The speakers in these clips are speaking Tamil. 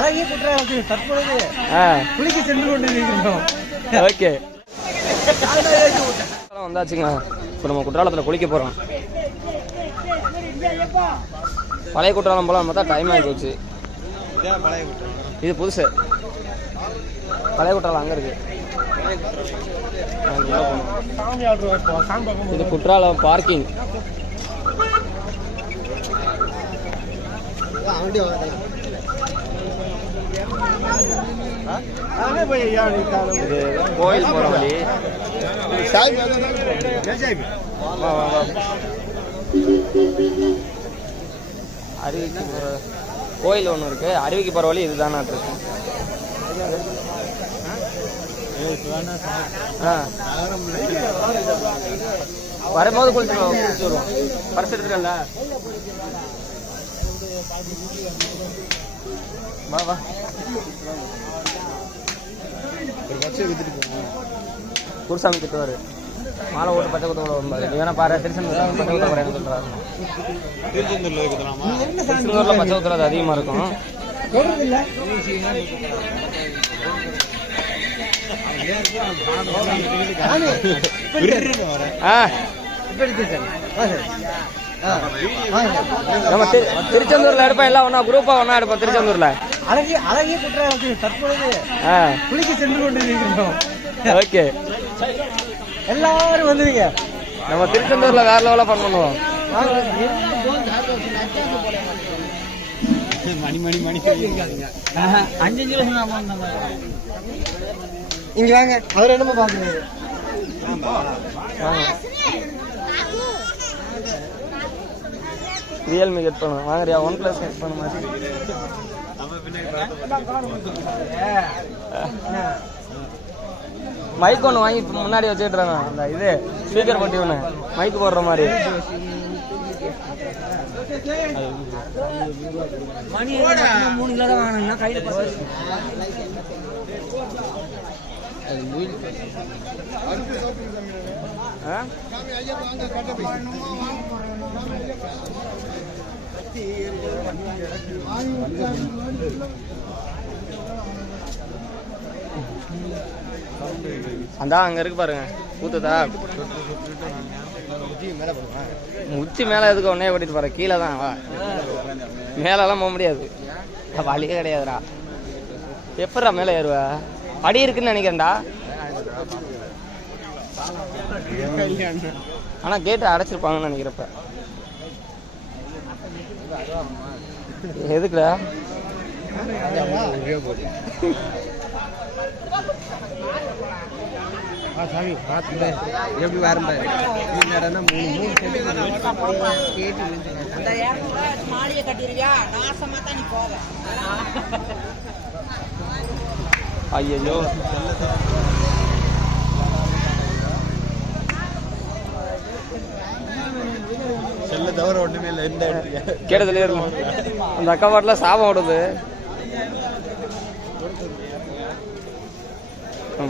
அழகிய குற்றாலத்தில் தற்பொழுது குளிக்க சென்று கொண்டிருக்கிறோம். ஓகே வந்தாச்சுங்க. இப்போ நம்ம குற்றாலத்தில் குளிக்க போகிறோம். பழைய குற்றாலம் போல பார்த்தா டைம் ஆகி போச்சு. இது புதுசு. பழைய குற்றாலம் அங்கே இருக்கு. இது குற்றாலம் பார்க்கிங். இது கோயில் போகிற வழி. அருவிக்கு போகிற கோயில் ஒன்று இருக்கு. அருவிக்கு போகிற வழி இதுதானா இருக்கு. வரும்போது குளிச்சு வருவோம். பரிசு எடுத்துக்கல. வா வா குருசாமி திட்டுவாரு. மாலை ஓட்டு பச்சை குத்த வரும்போது நீ வேணா பாரு. திருச்செந்தூர் பச்சை குத்த போறேன்னு சொல்றாரு. திருச்செந்தூர்ல பச்சை குத்துறது அதிகமா இருக்கும். நம்ம திருச்செந்தூர்ல எடுப்போம். எல்லாம் ஒன்னா குரூப்பா ஒன்னா எடுப்போம். திருச்செந்தூர்ல அழகிய குற்றாலத்தில் தற்பொழுது குளிக்க சென்று கொண்டிருக்கிறோம். ஓகே எல்லாரும் வந்துருங்க. நம்ம திருச்செந்தூர்ல வேற லெவலா பண்ணுவோம். மணி 5 இங்க வாங்க. அவர் என்னமா பாக்குறீங்க? ரியல்மி கட் பண்ணுவோம். வாங்கறியா? OnePlus கட் பண்ண மாதிரி. மைக் ஒன்று வாங்கி முன்னாடி வச்சுக்கிட்டுறாங்க. அந்த இது ஸ்பீக்கர் போட்டி ஒன்று மைக் போடுற மாதிரி. மணி 3 கிலோ தான் வாங்கினா கையில் அந்த அங்க இருக்கு பாருங்க. ஊத்துதா உச்சி மேல எதுக்கு ஒன்னே ஓட்டிட்டு போற? கீழே தான் வா. மேலெல்லாம் போக முடியாது. வழியே கிடையாதுடா. எப்படா மேலே ஏறுவ? படி இருக்குன்னு நினைக்கிறேன்டா. ஆனா கேட்டு அடைச்சிருப்பாங்கன்னு நினைக்கிறப்ப. எதுக்குடா? சாமி பார்த்து எப்படி வரும் பாரு. ஐயோ செல்ல தவிர ஒண்ணுமே இல்லை. எந்த கேட்டதுல இருக்கும். அந்த அக்கா பாட்டுல சாபம் ஓடுது.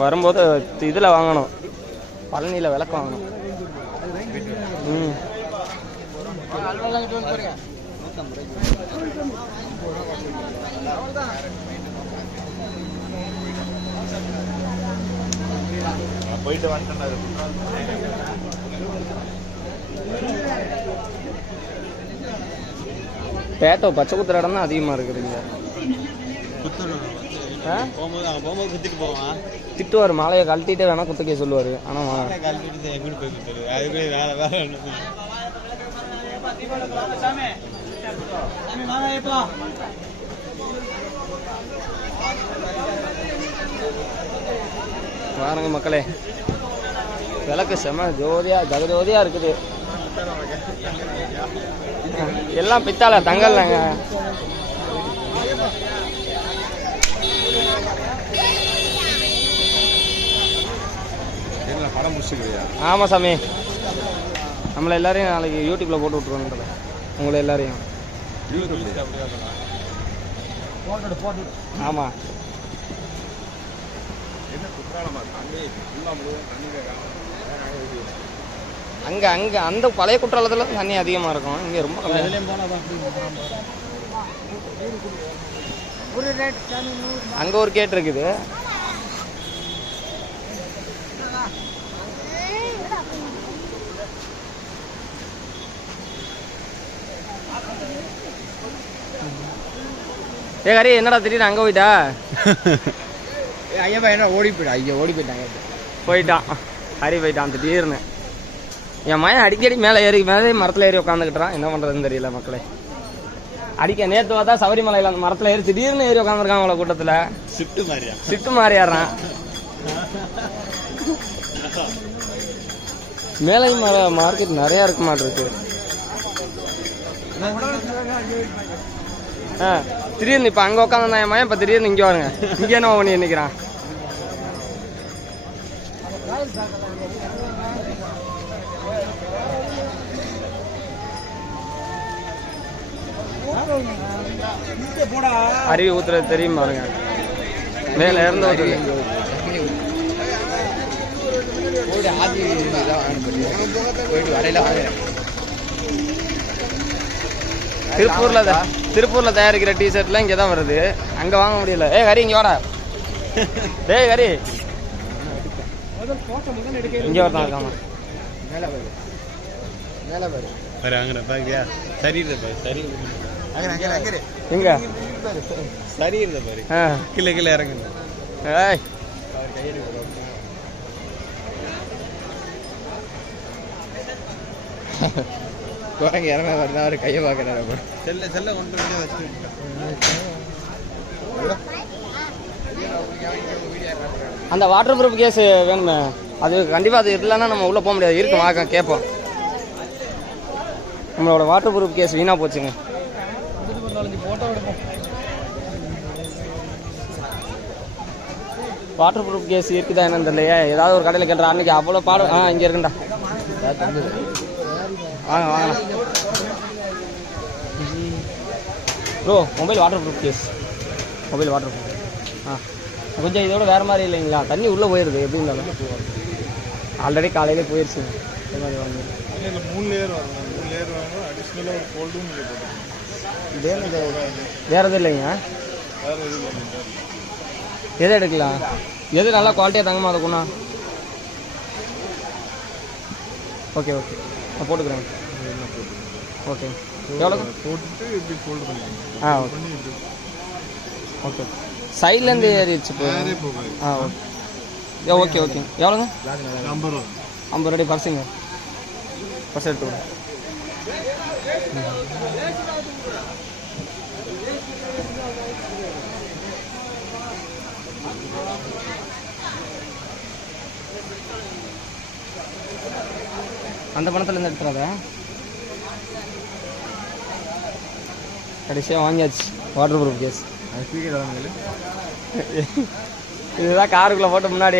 வரும்போது இதுல வாங்கணும். பழனியில விளக்கு வாங்கணும். போயிட்டு வந்துட்டேன். பேட்டோ பச்சை குத்துற இடம் தான் அதிகமா இருக்குதுங்க. திட்டுவாரு. மாலையை கழட்டிட்டு வேணா குத்துக்கே சொல்லுவாரு. ஆனா பாருங்க மக்களே, விளக்கு செம ஜோதியா ஜகஜோதியா இருக்குது. எல்லாம் பித்தாள தங்கல்லைங்க. படம் முடிச்சுக்கிறியா? ஆமா சாமி. நம்மள எல்லாரையும் நாளைக்கு யூடியூப்ல போட்டு விட்டுருவாங்க. உங்களை எல்லாரையும் ஆமா. அங்க அங்க அந்த பழைய குற்றாலத்துல தண்ணி அதிகமா இருக்கும். இங்க ரொம்ப கம்மி. அங்கே ஒரு கேட் இருக்குது. ஏ ஹரி, என்னடா திடீர்னு அங்கே போயிட்டா? ஐயா என்ன ஓடி போயிட்டா? ஐயா ஓடி போயிட்டாங்க. போயிட்டான் ஹரி, போயிட்டான் திடீர்னு. என் மயன் அடிக்கடி மேலே மேலே மரத்தில் ஏறி உட்காந்துக்கிட்டான். என்ன பண்ணுறதுன்னு தெரியல மக்களே. நேற்று பார்த்தா சபரிமலையில் அந்த மரத்தில் ஏறி திடீர்னு ஏறி உட்காந்துருக்கான். அவ்வளோ கூட்டத்தில் ஷிஃப்ட் மாறியாடுறான். மேலையும் மார்க்கெட் நிறையா இருக்க மாட்டிருக்கு. திடீர்னு இப்போ அங்கே உட்காந்துருந்தான் என் மயன். இப்போ திடீர்னு இங்கே வாருங்க, இங்கே என்ன பண்ணி நிற்கிறான். அருவி ஊத்துறது தெரியும் பாருங்க. மேல இருந்து ஊத்துது. திருப்பூர்ல தயாரிக்கிற டிஷர்ட்லாம் இங்கே தான் வருது. அங்க வாங்க முடியல. ஏ ஹரி, இங்க வாடா. டேய் ஹரி, இங்க வரதான் இருக்காமா. எங்க சரி பாரு, கீழே கீழே இறங்குங்க. குரங்கு இறங்க வருதா? அவர் கையை பார்க்கறாரு. செல்ல செல்ல கொண்டு போய் வச்சு அந்த வாட்டர் ப்ரூஃப் கேஸ் வேணுமே. அது கண்டிப்பாக அது இல்லைன்னா நம்ம உள்ளே போக முடியாது. இருக்கு வாங்க கேட்போம். நம்மளோட வாட்டர் ப்ரூஃப் கேஸ் வீணாக போச்சுங்க. வாட்டர் ப்ரூஃப் கேஸ் இருக்குதா என்னன்னு தெரியலையே. ஏதாவது ஒரு கடையில் கேட்டுறா. அன்றைக்கி அவ்வளோ பாடம். இங்கே இருக்குண்டா. வாங்க வாங்க bro. Mobile waterproof case. Mobile waterproof. கொஞ்சம் இதோட வேறு மாதிரி இல்லைங்களா? தண்ணி உள்ளே போயிடுது. எப்படி இருந்தாலும் ஆல்ரெடி காலையிலே போயிடுச்சுங்க. இந்த மாதிரி வாங்க. 3 லேயர் வாங்கணும். 3 லேயர் வாங்கணும். அடிஷ்னலாக ஒரு கோல்டும் வேறு எதுவும் இல்லைங்க. எதை எடுக்கலாம்? எது நல்லா குவாலிட்டியாக தங்கமா அதுக்குண்ணா? ஓகே ஓகே, நான் போட்டுக்கிறேன். ஓகே, எவ்வளோ போட்டுட்டு இப்படி ஃபோல்டு பண்ணிக்கோங்க. Okay okay. சைட்லேருந்து ஏறிடுச்சு இப்போ. Okay okay okay. எவ்வளோங்க? 50 ரூபாய். பர்ஸுங்க, பர்ஸ் எடுத்துக்கோங்க. அந்த பணத்துலேருந்து எடுத்துறாத. கடைசியாக வாங்கியாச்சு வாட்டர் ப்ரூஃப் கேஸ். இதுதான் காருக்குள்ளே போட்டு முன்னாடி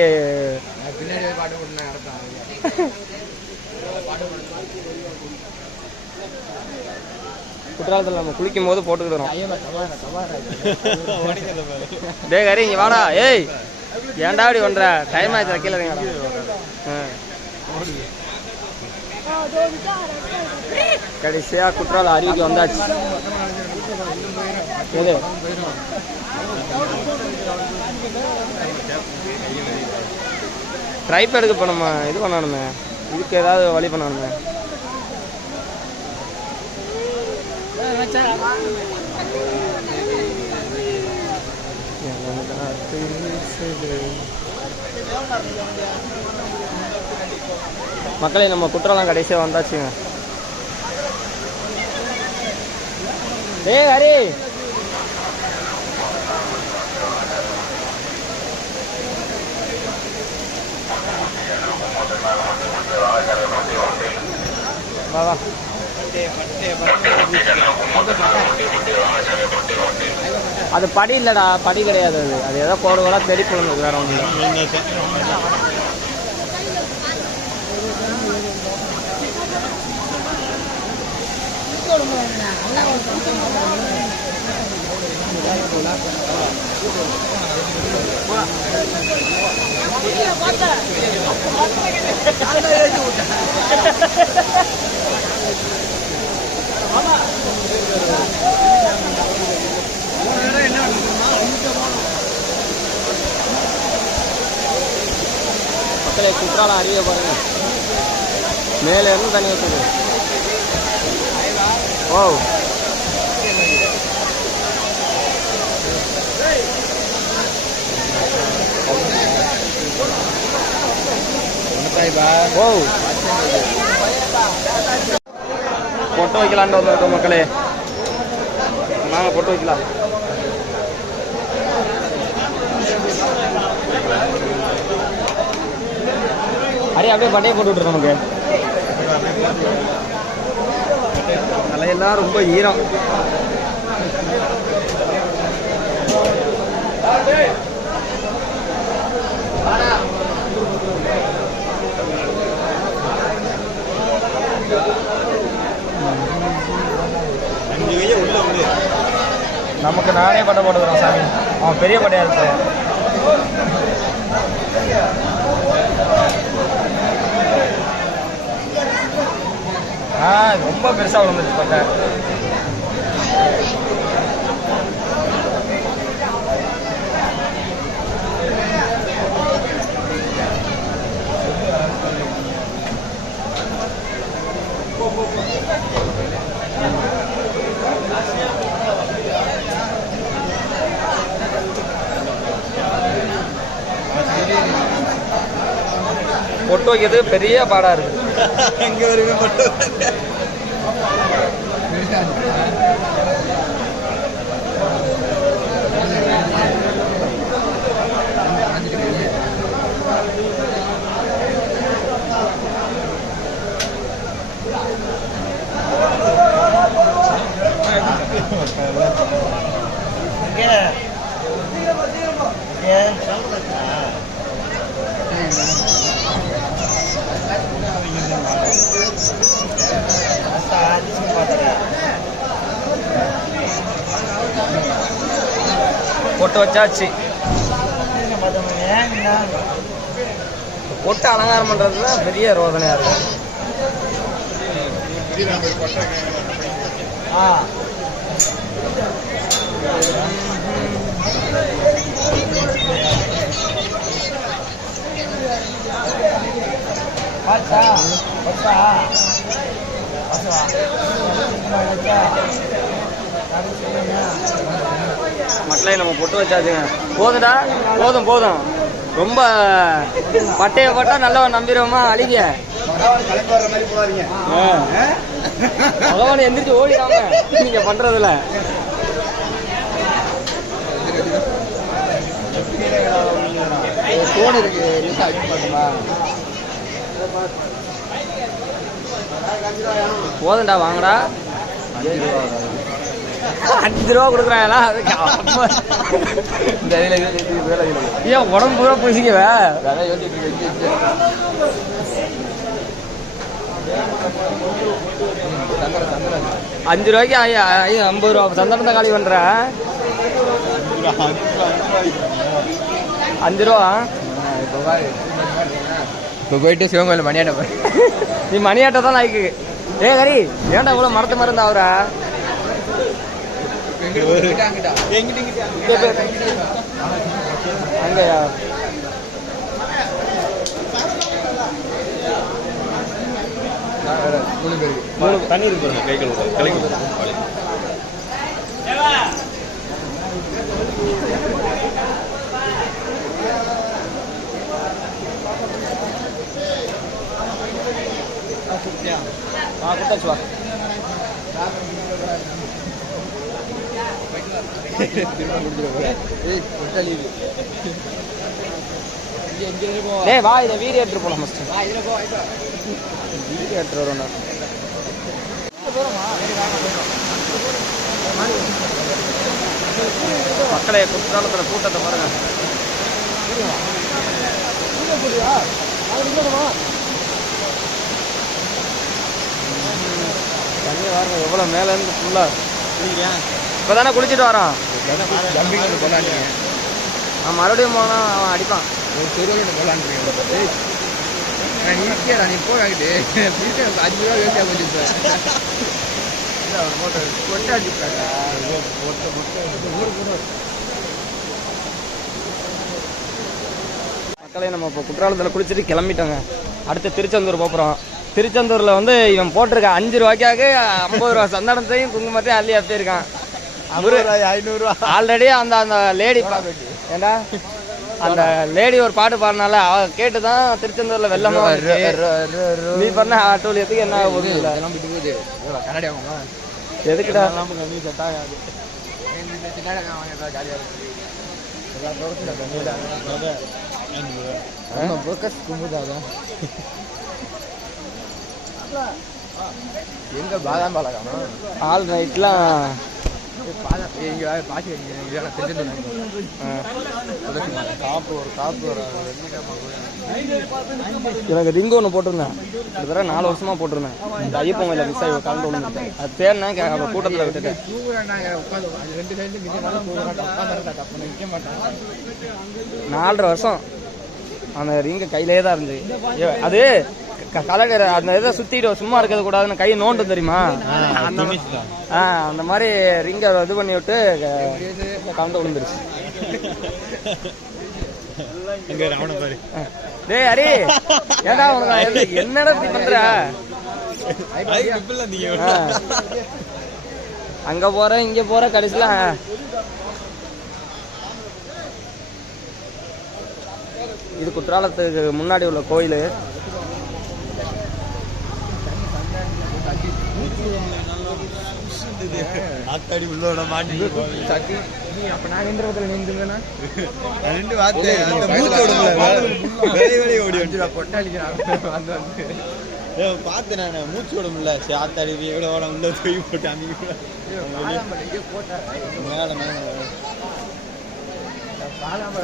குற்றாலத்தில் நம்ம குளிக்கும் போது போட்டுக்கிட்டு. டே ஹரி, இங்கே வாடா. ஏய், ஏன்டா அப்படி பண்ணுற? டைம் ஆயிடுச்சு. கீழே கடைசியாக குற்றாலம் அருவிக்கு வந்தாச்சு. எது ட்ரைபேடுக்கு இப்போ நம்ம இது பண்ணணுமே. இதுக்கு ஏதாவது வழி பண்ணணுமே. மக்களே, நம்ம குற்றாலம் கடைசியாக வந்தாச்சுங்க. டேய் ஹரி, வா வா. அது படி இல்லைடா, படி கிடையாது. அது அது ஏதோ கோடுகளாக தேடி போடணும். வேற ஒன்றும் இல்லை. என்ன குற்றாலம் அருவியை பாருங்க, மேலே இருந்து தண்ணி ஊற்றுது. ஓ ஓ பொட்டு வைக்கலான்னு வந்துருக்கோம் மக்களே, நாங்கள் பொட்டு வைக்கலாம். அப்படியே பட்டையை போட்டு விட்டுரு நமக்கு. தலையெல்லாம் ரொம்ப ஈரம். நமக்கு நானே பட்டை போட்டுக்கிறோம் சாமி, அவன் பெரிய பட்டையா இருக்கு. ரொம்ப பெருசா விழுந்துச்சு பட்டை. பொட்டு வைக்கிறது பெரிய பாடா இருக்கு. எங்க வருமே பொட்டு பொட்டு வச்சாச்சு. பொட்டு அலங்காரம் பண்றதுல பெரிய ரோதனையா இருக்கு. மக்களை நம்ம பொட்டு வச்சாச்சுங்க. போதுடா, போதும் போதும். ரொம்ப பட்டையை போட்டா நல்லவன் நம்பிடுவோமா? அழிங்க பகவான் எந்திரிச்சு ஓடிடாம நீங்க பண்றதுல. போதுண்டா, வாங்கடா. 5 ரூபா கொடுக்குறாங்களா? ஏன் உடம்பு பூரா பூசிக்கவே 5 ரூபாய்க்கு 50 ரூபா சந்தனத்தை காலி பண்ற. 5 ரூபா இப்போ போயிட்டு சிவங்கோயில் மணியாட்ட போய் நீ மணியாட்ட தான் நாய்க்கு. கரி ஏன்டா இவ்வளோ மரத்து மருந்து ஆகுற? அங்கயா தண்ணி இருக்கு கை கழுவு. கொடுத்தாச்சு வா. வா இதை வீடியோ எடுத்துட்டு போலாம். வீடியோ எடுத்துட்டு வரோம். மக்களை குற்றாலத்துல கூட்டத்தை பாருங்க. தண்ணி பாருங்க எவ்வளவு மேல இருந்து ஃபுல்லா. இப்பதானே குளிச்சுட்டு வரான். மறுபடியும் போனா அவன் அடிப்பான். நீ போட்டு 5 ரூபா வேஸ்டா போச்சு. மக்களே நம்ம இப்போ குற்றாலத்தில் குளிச்சுட்டு கிளம்பிட்டோங்க. அடுத்து திருச்செந்தூர் போகிறோம். திருச்செந்தூரில் வந்து இவன் போட்டிருக்க 5 ரூபாய்க்காக 50 ரூபா சந்தானத்தையும் குங்குமத்தையும் அள்ளி அப்படியிருக்கான். அவரு 500 ஆல்ரெடி அந்த அந்த லேடி ஏண்டா அந்த லேடி ஒரு பாட்டு பாடினால அவ கேட்டு தான் திருச்செந்தூரில் வெள்ளமா நீ பண்ண ஆட்டோலியத்துக்கு என்ன ஆகும் இல்லை எதுக்குடா செட் ஆகாது. எங்க பாதாம் பாலகாமா ஆல் நைட்லாம் எனக்கு ரிங்கு ஒன்று போட்டிருந்தேன். கிட்டத்தட்ட 4 வருஷமா போட்டிருந்தேன். இந்த ஐயப்பன் கோயில மிஸ் ஆகி கலந்து ஒன்று அது தேர்னா கூட்டத்தில் விட்டுட்டேன். 4.5 வருஷம் அந்த ரிங்கு கையிலே தான் இருந்துச்சு. அது கலகர அந்த இதை சுத்திட்டு சும்மா இருக்கிறது கூடாதுன்னு கையை நோண்டு தெரியுமா? அந்த மாதிரி ரிங்கை இது பண்ணி விட்டு கலந்து விழுந்துருச்சு. டேய் ஹரி, ஏடா உனக்கு என்னடா இப்படி பண்ற? அங்க போற இங்க போற கடைசியில இது குற்றாலத்துக்கு முன்னாடி உள்ள கோயில். ஆத்தாடி உள்ளோட மாட்டி அப்ப நான் எந்த இடத்துல நின்றுனா 2 வார்த்தை அந்த மூச்சு வெளியே ஓடி வந்து பொட்டாளிக்கிறான் பார்த்தேன் நான் மூச்சு விட முடியல. சரி ஆத்தாடி எவ்வளோ ஓட உள்ள போய் போட்டு அமைக்க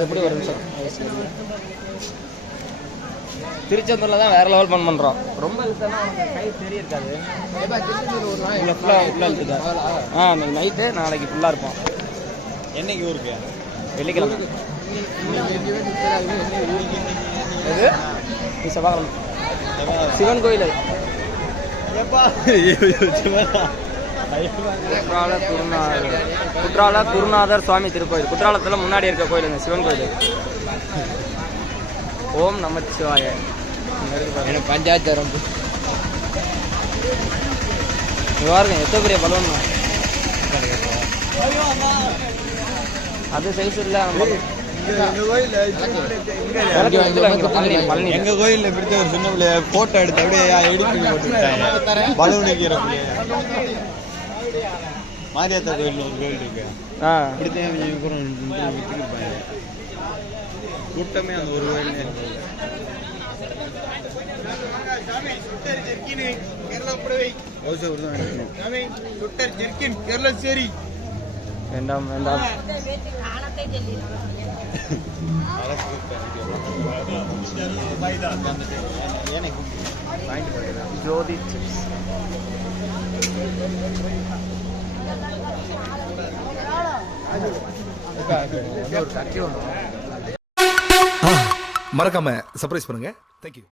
எப்படி ஒரு நிமிஷம். திருச்செந்தூர்ல தான் வேற லெவல் பண்றோம். ரொம்ப கை தெரிய இருக்காது. நைட்டு நாளைக்கு ஃபுல்லா இருப்போம். என்னைக்கு ஊருக்கு? வெள்ளிக்கிழமை. செவ்வாய்க்கிழமை சிவன் கோயில். குற்றால குருநாதர் சுவாமி திருக்கோயில். குற்றாலத்துல முன்னாடி இருக்க கோயில் சிவன் கோயில். ஓம் நமச்சிவாய. பஞ்சாயத்து பாருங்க எத்தனை பெரிய பலூன். அது சைஸ் இல்ல. எங்க கோயில்ல பிடிச்ச ஒரு சின்ன பிள்ளைய போட்டோ எடுத்து அப்படியே எடிட் போட்டு பலூனுக்கு மாரியாத்தா கோயில் ஒரு கோயில் இருக்கு. கூட்டமே அந்த ஒரு கோயில் வேண்டாம் வேண்டாம். ஜோதி மறக்காம சர்ப்ரைஸ் பண்ணுங்க. தேங்க்யூ.